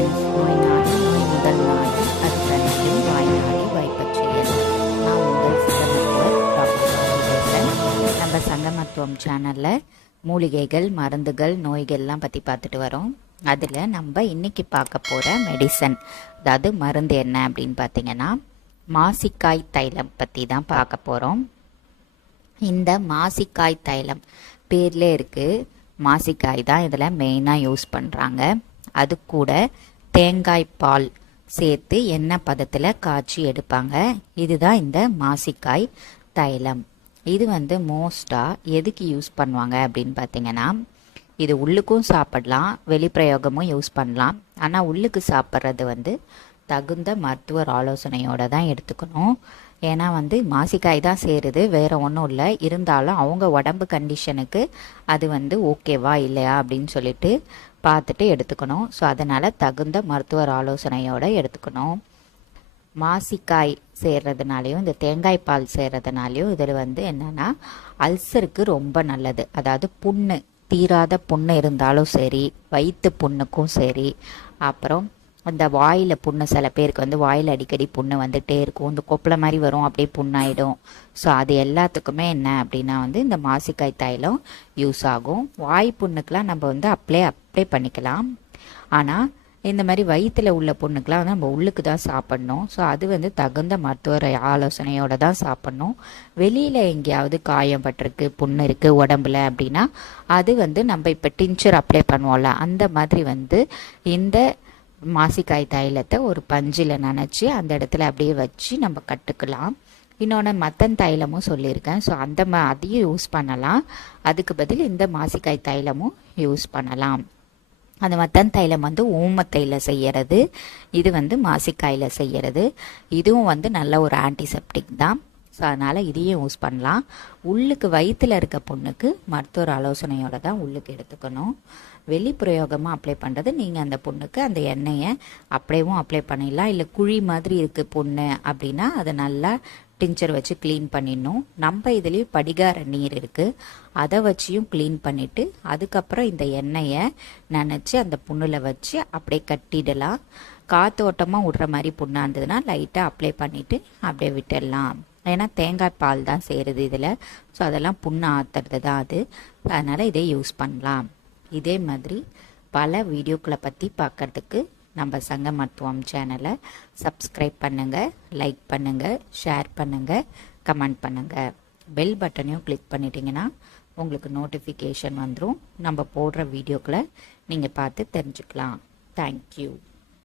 நோய் நோய் முதல் நாள் அது தனிக்கும் வாய் நாடி செயல் நான் உங்கள் டாக்டர் நம்ம சங்கமத்துவம் சேனலில் மூலிகைகள் மருந்துகள் நோய்கள்லாம் பற்றி பார்த்துட்டு வரோம். அதில் நம்ம இன்றைக்கி பார்க்க போகிற மெடிசன் அதாவது மருந்து என்ன அப்படின்னு பார்த்தீங்கன்னா மாசிக்காய் தைலம் பற்றி தான் பார்க்க போகிறோம் இந்த மாசிக்காய் தைலம் பேர்லேயே இருக்குது மாசிக்காய் தான் இதில் மெயினாக யூஸ் பண்ணுறாங்க அது கூட தேங்காய் பால் சேர்த்து எண்ணெய் பதத்தில் காய்ச்சி எடுப்பாங்க. இதுதான் இந்த மாசிக்காய் தைலம். இது வந்து மோஸ்ட்டாக எதுக்கு யூஸ் பண்ணுவாங்க அப்படின்னு பார்த்தீங்கன்னா இது உள்ளுக்கும் சாப்பிடலாம் வெளிப்பிரயோகமும் யூஸ் பண்ணலாம். ஆனால் உள்ளுக்கு சாப்பிட்றது வந்து தகுந்த மருத்துவர் ஆலோசனையோடு தான் எடுத்துக்கணும். ஏன்னா வந்து மாசிக்காய் தான் சேருது வேறு ஒன்றும் இல்லை. இருந்தாலும் அவங்க உடம்பு கண்டிஷனுக்கு அது வந்து ஓகேவா இல்லையா அப்படின்னு சொல்லிட்டு பார்த்துட்டு எடுத்துக்கணும். ஸோ அதனால் தகுந்த மருத்துவர் ஆலோசனையோடு எடுத்துக்கணும். மாசிக்காய் சேர்றதுனாலையும் இந்த தேங்காய் பால் சேர்றதுனாலையும் இதில் வந்து என்னென்னா அல்சருக்கு ரொம்ப நல்லது. அதாவது புண்ணு தீராத புண்ணு இருந்தாலும் சரி வயிற்று புண்ணுக்கும் சரி அப்புறம் அந்த வாயில் புண்ணு சில பேருக்கு வந்து வாயில் அடிக்கடி புண்ணு வந்துகிட்டே இருக்கும். இந்த கொப்பளை மாதிரி வரும் அப்படியே புண்ணாயிடும். ஸோ அது எல்லாத்துக்குமே என்ன அப்படின்னா வந்து இந்த மாசிக்காய் தைலம் யூஸ் ஆகும். வாய் புண்ணுக்கெலாம் நம்ம வந்து அப்ளை அப்ளை பண்ணிக்கலாம். ஆனால் இந்த மாதிரி வயிற்றில் உள்ள புண்ணுக்கெலாம் வந்து நம்ம உள்ளுக்கு தான் சாப்பிட்ணும். ஸோ அது வந்து தகுந்த மருத்துவர் ஆலோசனையோடு தான் சாப்பிட்ணும். வெளியில் எங்கேயாவது காயம் பட்டிருக்கு புண்ணு இருக்குது உடம்புல அப்படின்னா அது வந்து நம்ம இப்போ டிஞ்சர் அப்ளை பண்ணுவோம்ல அந்த மாதிரி வந்து இந்த மாசிக்காய் தைலத்தை ஒரு பஞ்சில் நினச்சி அந்த இடத்துல அப்படியே வச்சு நம்ம கட்டுக்கலாம். இன்னொன்று மத்தன் தைலமும் சொல்லியிருக்கேன். ஸோ அந்த மா அதையும் யூஸ் பண்ணலாம். அதுக்கு பதில் இந்த மாசிக்காய் தைலமும் யூஸ் பண்ணலாம். அந்த மத்தன் தைலம் வந்து ஊமத்தையில் செய்கிறது இது வந்து மாசிக்காயில் செய்கிறது இதுவும் வந்து நல்ல ஒரு ஆன்டிசெப்டிக் தான். ஸோ அதனால் இதையும் யூஸ் பண்ணலாம். உள்ளுக்கு வயிற்றில் இருக்க பொண்ணுக்கு மருத்துவர் ஆலோசனையோடு தான் உள்ளுக்கு எடுத்துக்கணும். வெளி பிரயோகமாக அப்ளை பண்ணுறது நீங்கள் அந்த பொண்ணுக்கு அந்த எண்ணெயை அப்படியேவும் அப்ளை பண்ணிடலாம். இல்லை குழி மாதிரி இருக்குது பொண்ணு அப்படின்னா அதை நல்லா டிஞ்சர் வச்சு க்ளீன் பண்ணிடணும். நம்ம இதுலேயும் படிகார நீர் இருக்குது அதை வச்சியும் க்ளீன் பண்ணிவிட்டு அதுக்கப்புறம் இந்த எண்ணெயை நினச்சி அந்த புண்ணில் வச்சு அப்படியே கட்டிடலாம். காற்று ஓட்டமாக விடுற மாதிரி புண்ணாக இருந்ததுன்னா லைட்டாக அப்ளை பண்ணிவிட்டு அப்படியே விட்டுடலாம். ஏன்னா தேங்காய் பால் தான் சேருது இதில். ஸோ அதெல்லாம் புண்ணு ஆத்துறது தான் அது. அதனால் இதை யூஸ் பண்ணலாம். இதே மாதிரி பல வீடியோக்களை பற்றி பார்க்கறதுக்கு நம்ம சங்க மருத்துவம் சேனலை சப்ஸ்கிரைப் பண்ணுங்கள் லைக் பண்ணுங்கள் ஷேர் பண்ணுங்கள் கமெண்ட் பண்ணுங்கள் பெல் பட்டனையும் கிளிக் பண்ணிட்டீங்கன்னா உங்களுக்கு நோட்டிஃபிகேஷன் வந்துடும் நம்ம போடுற வீடியோக்களை நீங்கள் பார்த்து தெரிஞ்சுக்கலாம். தேங்க்யூ